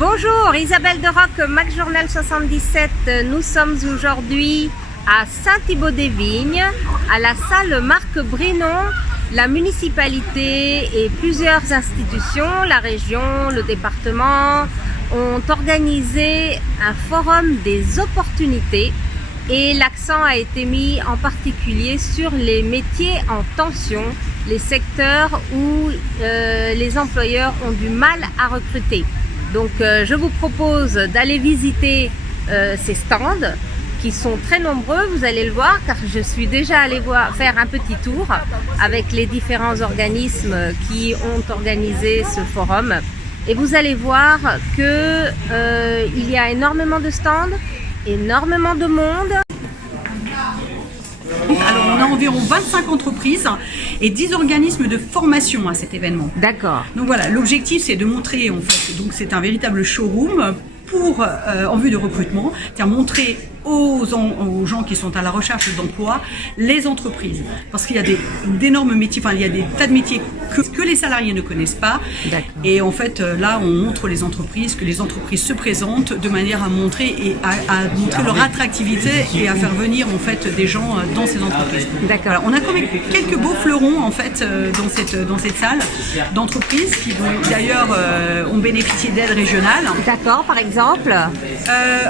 Bonjour, Isabelle de Roc, Mac Journal 77. Nous sommes aujourd'hui à Saint-Thibaud-des-Vignes, à la salle Marc Brinon. La municipalité et plusieurs institutions, la région, le département, ont organisé un forum des opportunités et l'accent a été mis en particulier sur les métiers en tension, les secteurs où les employeurs ont du mal à recruter. Donc je vous propose d'aller visiter ces stands qui sont très nombreux, vous allez le voir, car je suis déjà allée faire un petit tour avec les différents organismes qui ont organisé ce forum. Et vous allez voir que il y a énormément de stands, énormément de monde. Alors on a environ 25 entreprises et 10 organismes de formation à cet événement. D'accord. Donc voilà, l'objectif c'est de montrer, en fait, donc c'est un véritable showroom en vue de recrutement, c'est-à-dire montrer aux gens qui sont à la recherche d'emploi les entreprises, parce qu'il y a d'énormes métiers, enfin il y a des tas de métiers que les salariés ne connaissent pas, et en fait là on montre les entreprises, que les entreprises se présentent de manière à montrer à montrer leur attractivité et à faire venir en fait des gens dans ces entreprises. D'accord. Alors, on a quand même quelques beaux fleurons en fait dans cette salle d'entreprises qui d'ailleurs ont bénéficié d'aides régionales. D'accord, par exemple.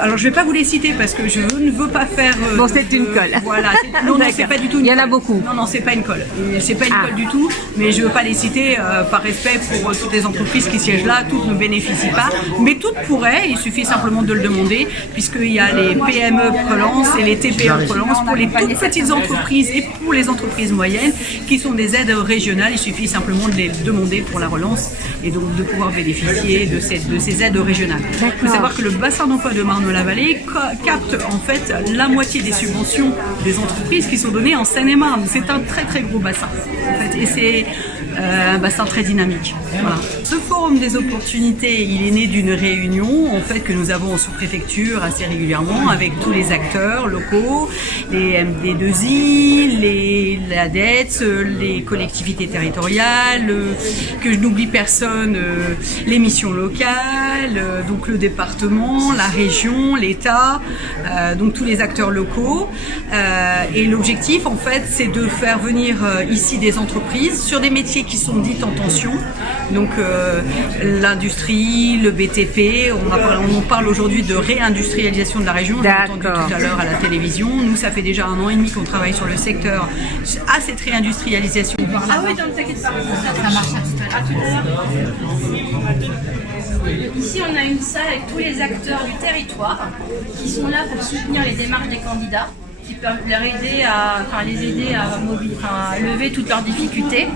Alors je vais pas vous les citer parce que je ne veux pas faire. Bon, c'est une colle. Voilà. Non, c'est pas du tout. Il y en a beaucoup. Non, c'est pas une colle. C'est pas une colle du tout. Mais je veux pas les citer par respect pour toutes les entreprises qui siègent là. Toutes ne bénéficient pas, mais toutes pourraient. Il suffit simplement de le demander, puisqu'il y a les PME relance et les TPE relance pour les toutes petites entreprises et pour les entreprises moyennes qui sont des aides régionales. Il suffit simplement de les demander pour la relance et donc de pouvoir bénéficier de ces aides régionales. Il faut savoir que le bassin d'emploi de Marne-la-Vallée capte en fait la moitié des subventions des entreprises qui sont données en Seine-et-Marne. C'est un très très gros bassin en fait, et c'est un bassin très dynamique. Voilà. Ce forum des opportunités, il est né d'une réunion en fait que nous avons en sous-préfecture assez régulièrement avec tous les acteurs locaux, les MD2I, l'ADETS, les collectivités territoriales, que je n'oublie personne, les missions locales, donc le département, la région, l'État, donc tous les acteurs locaux. Et l'objectif en fait c'est de faire venir ici des entreprises sur des métiers qui sont dites en tension, donc l'industrie, le BTP, on parle aujourd'hui de réindustrialisation de la région, j'ai entendu tout à l'heure à la télévision. Nous ça fait déjà 1 an et demi qu'on travaille sur le secteur à cette réindustrialisation. Ah oui, donc t'inquiète pas, ça marche à tout à l'heure. Ici on a une salle avec tous les acteurs du territoire qui sont là pour soutenir les démarches des candidats, qui peuvent les aider à lever toutes leurs difficultés,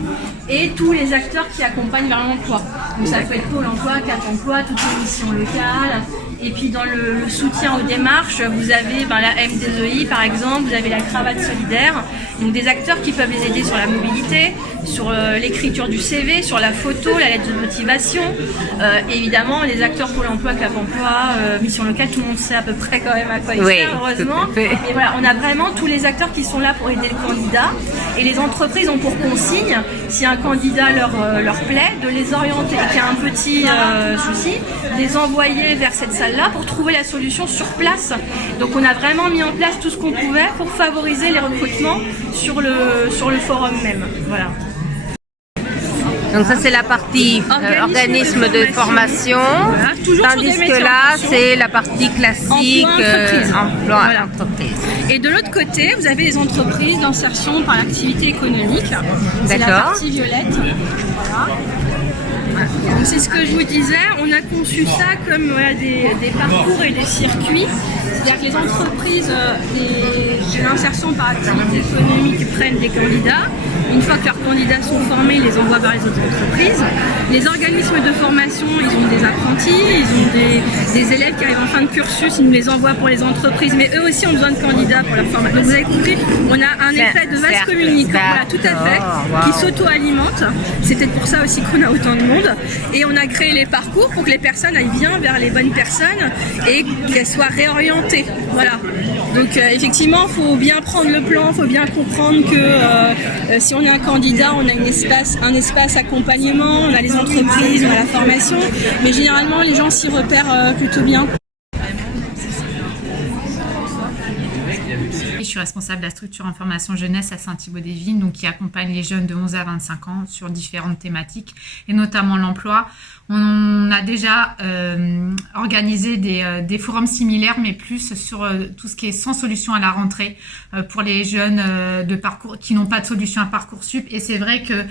et tous les acteurs qui accompagnent vers l'emploi. Donc ça peut être Pôle emploi, Cap emploi, toutes les missions locales. Et puis dans le soutien aux démarches, vous avez la MD2I par exemple, vous avez la cravate solidaire, donc des acteurs qui peuvent les aider sur la mobilité, sur l'écriture du CV, sur la photo, la lettre de motivation. Évidemment, les acteurs Pôle emploi, Cap emploi, mission locale, tout le monde sait à peu près quand même à quoi il sert, heureusement. Mais voilà, on a vraiment tous les acteurs qui sont là pour aider le candidat. Et les entreprises ont pour consigne, si un candidat leur plaît, de les orienter et qu'il y a un petit souci, les envoyer vers cette salle-là pour trouver la solution sur place. Donc on a vraiment mis en place tout ce qu'on pouvait pour favoriser les recrutements sur le forum même. Voilà. Donc ça c'est la partie organisme de formation, tandis que là c'est la partie classique emploi entreprise. Et de l'autre côté, vous avez les entreprises d'insertion par l'activité économique. C'est la partie violette. Voilà. Donc c'est ce que je vous disais, on a conçu ça comme des parcours et des circuits. C'est-à-dire que les entreprises de l'insertion par activité économique prennent des candidats. Une fois que leurs candidats sont formés, ils les envoient vers les autres entreprises. Les organismes de formation, ils ont des apprentis, ils ont des élèves qui arrivent en fin de cursus, ils nous les envoient pour les entreprises, mais eux aussi ont besoin de candidats pour leur formation. Donc vous avez compris, on a un effet de vase communicant, voilà, tout à fait, qui s'auto-alimente. C'est peut-être pour ça aussi qu'on a autant de monde. Et on a créé les parcours pour que les personnes aillent bien vers les bonnes personnes et qu'elles soient réorientées. Voilà. Donc effectivement, il faut bien prendre le plan, il faut bien comprendre que si on est un candidat, on a un espace accompagnement, on a les entreprises, on a la formation, mais généralement les gens s'y repèrent plutôt bien. Je suis responsable de la structure information jeunesse à Saint-Thibaud-des-Vignes, donc qui accompagne les jeunes de 11 à 25 ans sur différentes thématiques et notamment l'emploi. On a déjà organisé des forums similaires, mais plus sur tout ce qui est sans solution à la rentrée pour les jeunes de parcours qui n'ont pas de solution à Parcoursup. Et c'est vrai que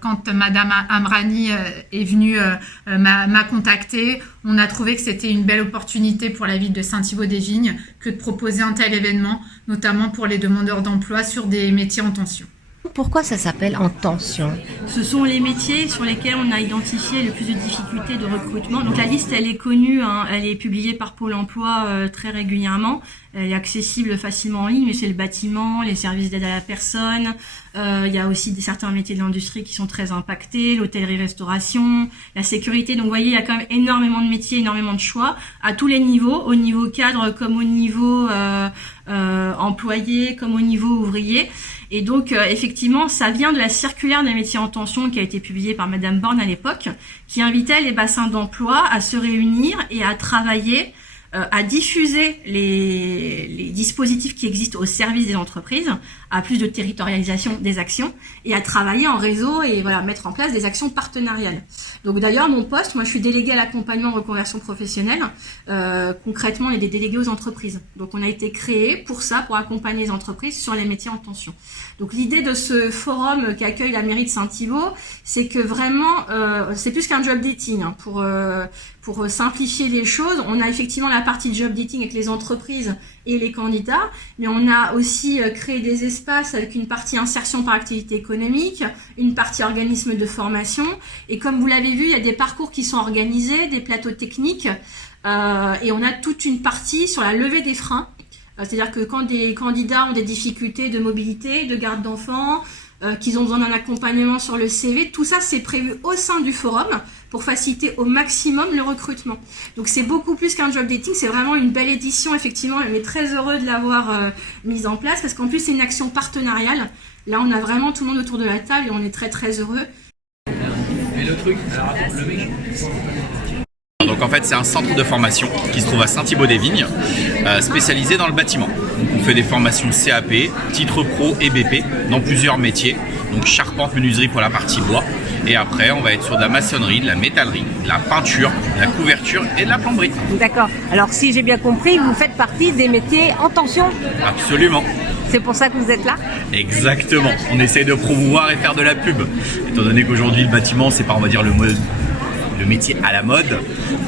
quand Madame Amrani est venue m'a contactée, on a trouvé que c'était une belle opportunité pour la ville de Saint-Thibaud-des-Vignes que de proposer un tel événement, notamment pour les demandeurs d'emploi sur des métiers en tension. Pourquoi ça s'appelle en tension? Ce sont les métiers sur lesquels on a identifié le plus de difficultés de recrutement. Donc la liste, elle est connue, hein, elle est publiée par Pôle emploi très régulièrement. Elle est accessible facilement en ligne, mais c'est le bâtiment, les services d'aide à la personne. Il y a aussi certains métiers de l'industrie qui sont très impactés, l'hôtellerie-restauration, la sécurité. Donc vous voyez, il y a quand même énormément de métiers, énormément de choix à tous les niveaux, au niveau cadre comme au niveau employé, comme au niveau ouvrier. Et donc, effectivement, ça vient de la circulaire des métiers en tension qui a été publiée par Madame Borne à l'époque, qui invitait les bassins d'emploi à se réunir et à travailler, à diffuser les dispositifs qui existent au service des entreprises, à plus de territorialisation des actions et à travailler en réseau et voilà, mettre en place des actions partenariales. Donc d'ailleurs, mon poste, moi je suis déléguée à l'accompagnement reconversion professionnelle. Concrètement, on est des délégués aux entreprises. Donc on a été créé pour ça, pour accompagner les entreprises sur les métiers en tension. Donc l'idée de ce forum qui accueille la mairie de Saint-Thibaud, c'est que vraiment, c'est plus qu'un job dating, hein, pour simplifier les choses. On a effectivement la partie job dating avec les entreprises et les candidats, mais on a aussi créé des espaces avec une partie insertion par activité économique, une partie organisme de formation, et comme vous l'avez vu, il y a des parcours qui sont organisés, des plateaux techniques, et on a toute une partie sur la levée des freins, c'est-à-dire que quand des candidats ont des difficultés de mobilité, de garde d'enfants, qu'ils ont besoin d'un accompagnement sur le CV, tout ça c'est prévu au sein du forum pour faciliter au maximum le recrutement. Donc c'est beaucoup plus qu'un job dating, c'est vraiment une belle édition, effectivement, on est très heureux de l'avoir mise en place parce qu'en plus c'est une action partenariale. Là on a vraiment tout le monde autour de la table et on est très très heureux. Et le truc, alors attends, le mec. Donc en fait c'est un centre de formation qui se trouve à Saint-Thibaud-des-Vignes, spécialisé dans le bâtiment. Donc, on fait des formations CAP, titre pro et BP dans plusieurs métiers, donc charpente, menuiserie pour la partie bois, et après on va être sur de la maçonnerie, de la métallerie, de la peinture, de la couverture et de la plomberie. D'accord. Alors si j'ai bien compris, vous faites partie des métiers en tension? Absolument. C'est pour ça que vous êtes là? Exactement. On essaye de promouvoir et faire de la pub. Étant donné qu'aujourd'hui le bâtiment c'est pas, on va dire, le métier à la mode.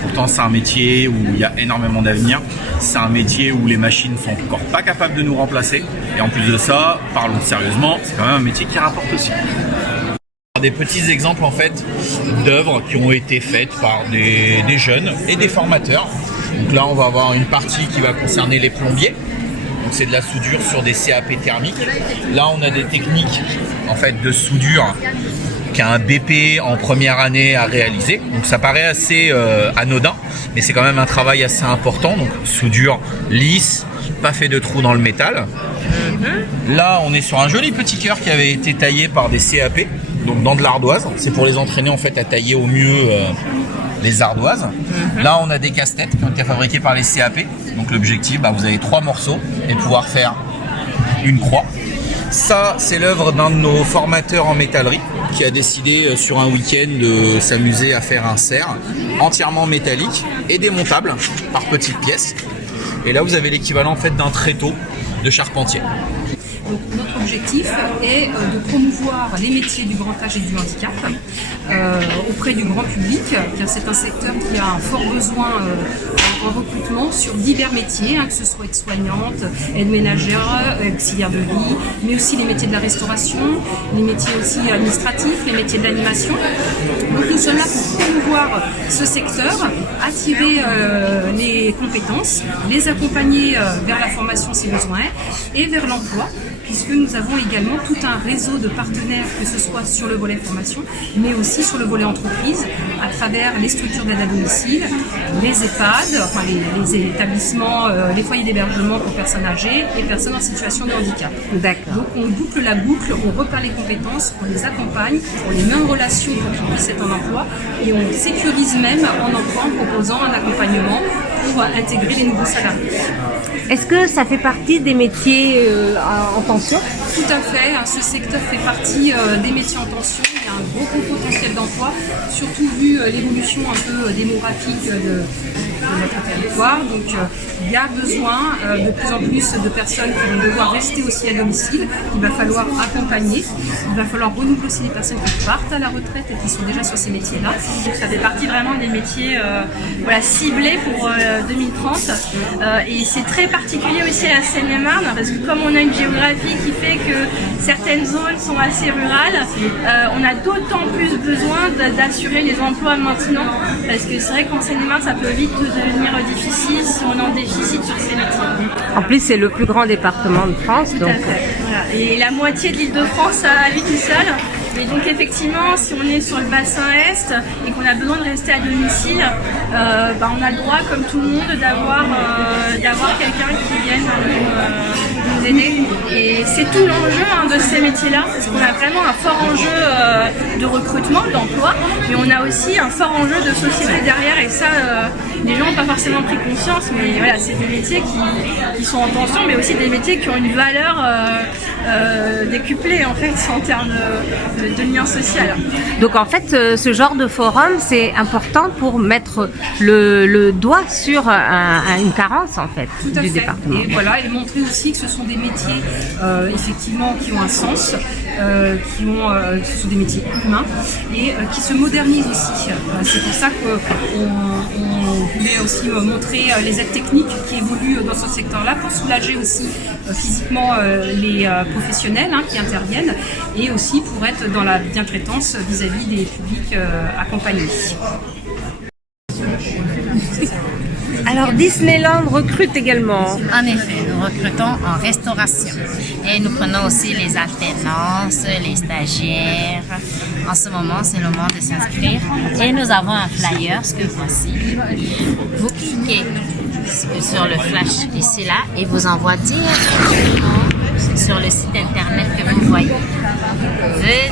Pourtant c'est un métier où il y a énormément d'avenir. C'est un métier où les machines sont encore pas capables de nous remplacer. Et en plus de ça, parlons sérieusement, c'est quand même un métier qui rapporte aussi. Des petits exemples en fait d'œuvres qui ont été faites par des jeunes et des formateurs. Donc là on va avoir une partie qui va concerner les plombiers. Donc c'est de la soudure sur des CAP thermiques. Là on a des techniques en fait de soudure qu'un BP en première année à réaliser. Donc ça paraît assez anodin, mais c'est quand même un travail assez important. Donc soudure lisse, pas fait de trous dans le métal. Là on est sur un joli petit cœur qui avait été taillé par des CAP, donc dans de l'ardoise. C'est pour les entraîner en fait à tailler au mieux les ardoises. Là on a des casse-têtes qui ont été fabriquées par les CAP. Donc l'objectif, vous avez 3 morceaux et pouvoir faire une croix. Ça, c'est l'œuvre d'un de nos formateurs en métallerie qui a décidé sur un week-end de s'amuser à faire un cerf entièrement métallique et démontable par petites pièces. Et là, vous avez l'équivalent en fait d'un tréteau de charpentier. Donc, notre objectif est de promouvoir les métiers du grand âge et du handicap auprès du grand public, car c'est un secteur qui a un fort besoin en recrutement sur divers métiers, que ce soit aide-soignante, aide ménagère, auxiliaire de vie, mais aussi les métiers de la restauration, les métiers aussi administratifs, les métiers de l'animation. Donc nous sommes là pour promouvoir ce secteur, attirer les compétences, les accompagner vers la formation si besoin et vers l'emploi, puisque nous avons également tout un réseau de partenaires, que ce soit sur le volet formation, mais aussi sur le volet entreprise, à travers les structures d'aide à domicile, les EHPAD, enfin les établissements, les foyers d'hébergement pour personnes âgées et personnes en situation de handicap. D'accord. Donc on boucle la boucle, on repart les compétences, on les accompagne, on les met en relation pour qu'ils puissent être en emploi et on sécurise même en emploi en proposant un accompagnement pour intégrer les nouveaux salariés. Est-ce que ça fait partie des métiers en tension? Tout à fait, ce secteur fait partie des métiers en tension. Il y a un gros potentiel d'emploi, surtout vu l'évolution un peu démographique de notre territoire. Donc il y a besoin de plus en plus de personnes qui vont devoir rester aussi à domicile. Il va falloir accompagner, il va falloir renouveler aussi les personnes qui partent à la retraite et qui sont déjà sur ces métiers-là. Donc ça fait partie vraiment des métiers ciblés pour 2030 et c'est très particulier aussi à la Seine-et-Marne parce que comme on a une géographie qui fait que certaines zones sont assez rurales, on a d'autant plus besoin d'assurer les emplois maintenant parce que c'est vrai qu'en Seine-et-Marne ça peut vite devenir difficile si on est en déficit sur ces métiers. En plus, c'est le plus grand département de France. Tout à fait. Voilà. Et la moitié de l'Île-de-France à lui tout seul. Et donc effectivement, si on est sur le bassin Est et qu'on a besoin de rester à domicile, on a le droit, comme tout le monde, d'avoir quelqu'un qui vienne nous aider. Et c'est tout l'enjeu de ces métiers-là, parce qu'on a vraiment un fort enjeu de recrutement, d'emploi, mais on a aussi un fort enjeu de société derrière. Et ça, les gens n'ont pas forcément pris conscience, mais voilà, c'est des métiers qui sont en tension, mais aussi des métiers qui ont une valeur décuplée en fait en termes de lien social. Donc en fait, ce genre de forum, c'est important pour mettre le doigt sur une carence en fait Tout à du fait. département. Et voilà, et montrer aussi que ce sont des métiers effectivement qui ont un sens, ce sont des métiers humains et qui se modernisent aussi. C'est pour ça qu'on voulait aussi montrer les aides techniques qui évoluent dans ce secteur-là pour soulager aussi physiquement les professionnels qui interviennent et aussi pour être dans la bientraitance vis-à-vis des publics accompagnés. Alors Disneyland recrute également. En effet, nous recrutons en restauration et nous prenons aussi les alternances, les stagiaires. En ce moment, c'est le moment de s'inscrire et nous avons un flyer, ce que voici. Vous cliquez sur le flash ici là et vous envoie directement sur le site internet que vous voyez.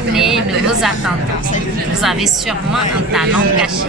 Venez, nous vous attendons. Vous avez sûrement un talent caché.